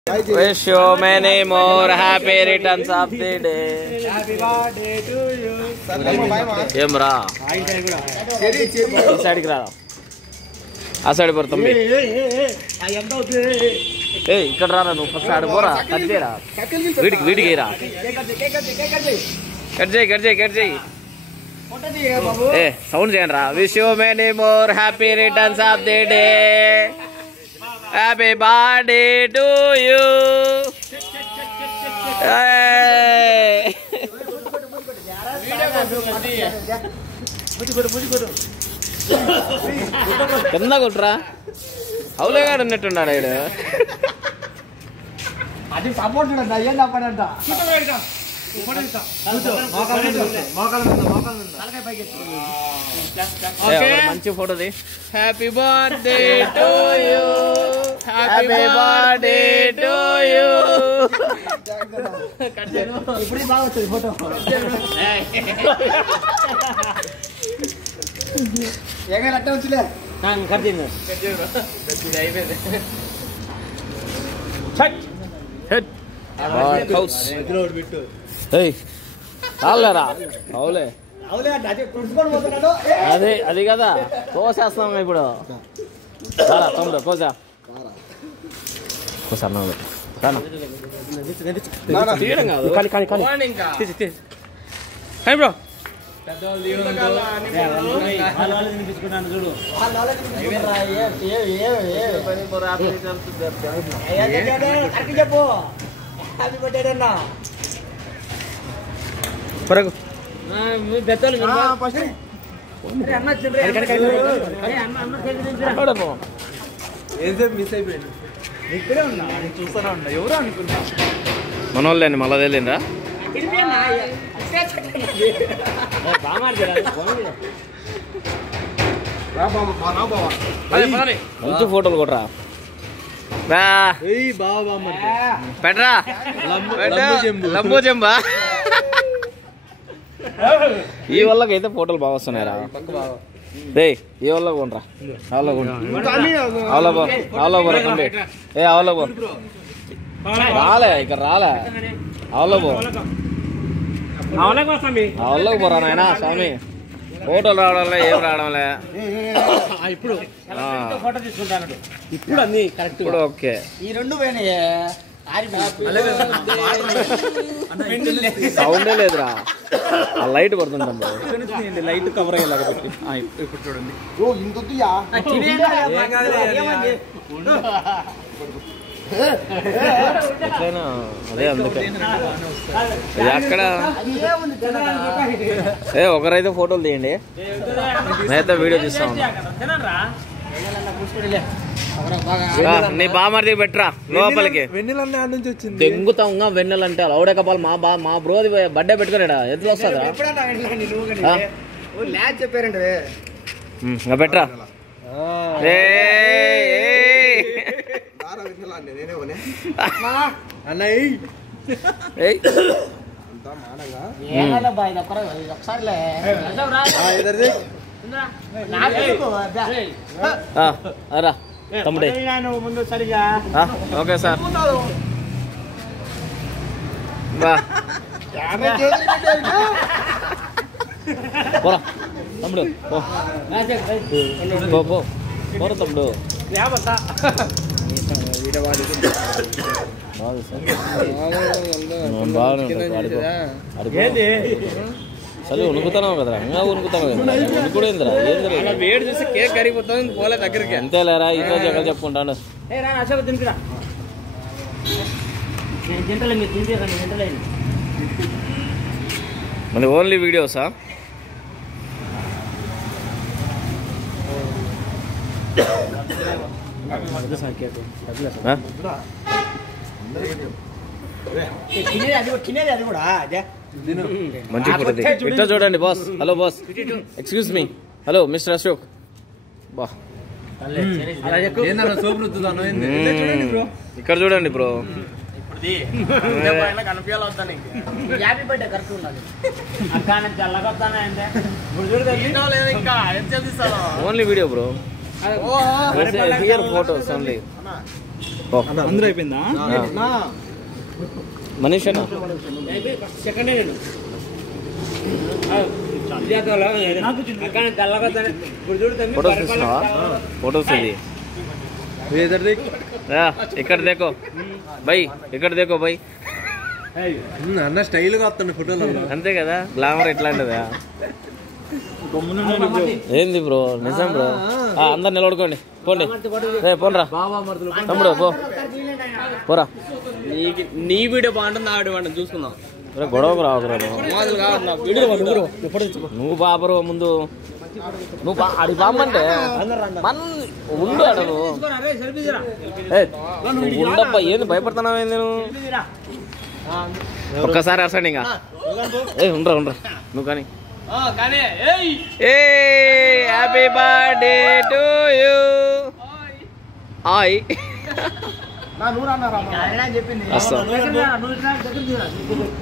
Wish you many more happy returns of the day. Happy birthday to you. ఏం రా ఈ సైడ్కి రా ఆ సైడ్ పోరు తమ్మి ఏ ఇక్కడ రా నువ్వు ఫస్ట్ ఆడ పోరా కట్ చేయరా వీడికి రా కట్ చేయి ఏ సౌండ్ చేయండి రా wish you many more happy returns of the day happy birthday to you కింద కొట్టురా అవులేగాడు ఉన్నట్టున్నాడు ఆయన అది సపోర్ట్ అయ్యండి మంచి ఫోటోది happy birthday to you happy birthday to you ఇప్పుడు బాగా వచ్చింది ఫోటో ఏమైనా అట్టే వచ్చిలే చాలేరా అవులే అదే అది కదా కోసేస్తాం ఇప్పుడు తమ్ముడు కోసా బ్రో చెప్పు హ్యాపీ బర్త్డే అన్నా మిస్ అయిపోయింది ఇక్కడే ఉన్నా చూస్తానే ఉన్నా ఎవరు అనుకున్నా మన వాళ్ళని మళ్ళా తెలియదా మంచి ఫోటోలు కొట్టరా పెట్టరా లంబో చెంబా ఈ వాళ్ళకైతే ఫోటోలు బాగా వస్తున్నాయిరా రే ఈ వాళ్ళకి కొనరా ఆవులో పో రాలే ఇక్కడ రాలే ఆవులో పో ఆవులోకి పోరా నాయనా స్వామి ఫోటోలు రావడంలే ఏం రావడంలే ఇప్పుడు ఫోటో తీసుకుంటాను ఇప్పుడు అన్ని కరెక్ట్ ఇప్పుడు ఓకే ఈ రెండు పోయినాయి సౌండే లేదురా ఆ లైట్ పడుతుంటాం లైట్ కవర్ అయ్యేలాగా పెట్టి ఇప్పుడు చూడండి ఎట్లయినా అదే అందుకే అక్కడ ఒకరైతే ఫోటోలు తీయండి నేనైతే వీడియో తీస్తా ఉన్నా నీ బామర్ది పెట్టరా లోపలికి దెంగుతాంగా వెన్నెల అంటే లౌడే కపాలు మా బ్రోది బర్త్డే పెట్టుకున్నాడా ఎదురు వస్తుందా చెప్పారంటే పెట్టరా రా తమ్ముడే ముందు సరిగా ఓకే సార్ పోరా తమ్ముడు పోరా తమ్ముడు చలి ఉనుకుతున్నావు కదరా ఇంకా ఉనుకుతావు కదా ఉనుకుడేందిరా ఏందిరా వేడి చూస్తే కేక్ కరిగిపోతుంది పోలే దగ్గరికి అంతేలేరా ఈరోజు ఎక్కడ చెప్పుకుంటాను మళ్ళీ ఓన్లీ వీడియోసా మంచి ఫోటో ఇట్లా చూడండి boss hello boss excuse me hello mister Ashok బా ఇక్కడ చూడండి bro only video bro here photos only అందరూ అయిపోయిందా? మనీషనా ఫోటోస్ తీస్తున్నావా? ఫోటోస్ ఇది ఇక్కడ దేకో బై, ఇక్కడ దేకో బై. అన్న స్టైల్ గా వస్తుంది ఫోటోలు. అంతే కదా, గ్లామర్ ఎట్లాంటిదా? ఏంది బ్రో, నిజం బ్రో. అందరు నిలబడుకోండి, పోండి. పోన్రా తమ్ముడు, పోరా. నీ వీడియో బాగుంటుంది, నా వీడియో బాగుంటుంది, చూసుకుందాం. గొడవకు రావురా నువ్వు బాబరు. ముందు నువ్వు అడి బామ్మంటే ఉండు అడను. ఉండబ్బా, ఏంది భయపడుతున్నావు? ఏంది నువ్వు? ఒక్కసారి అరసండి ఇంకా. ఉండరా నువ్వు కానీ. Happy birthday to you. Hi చెప్పింది.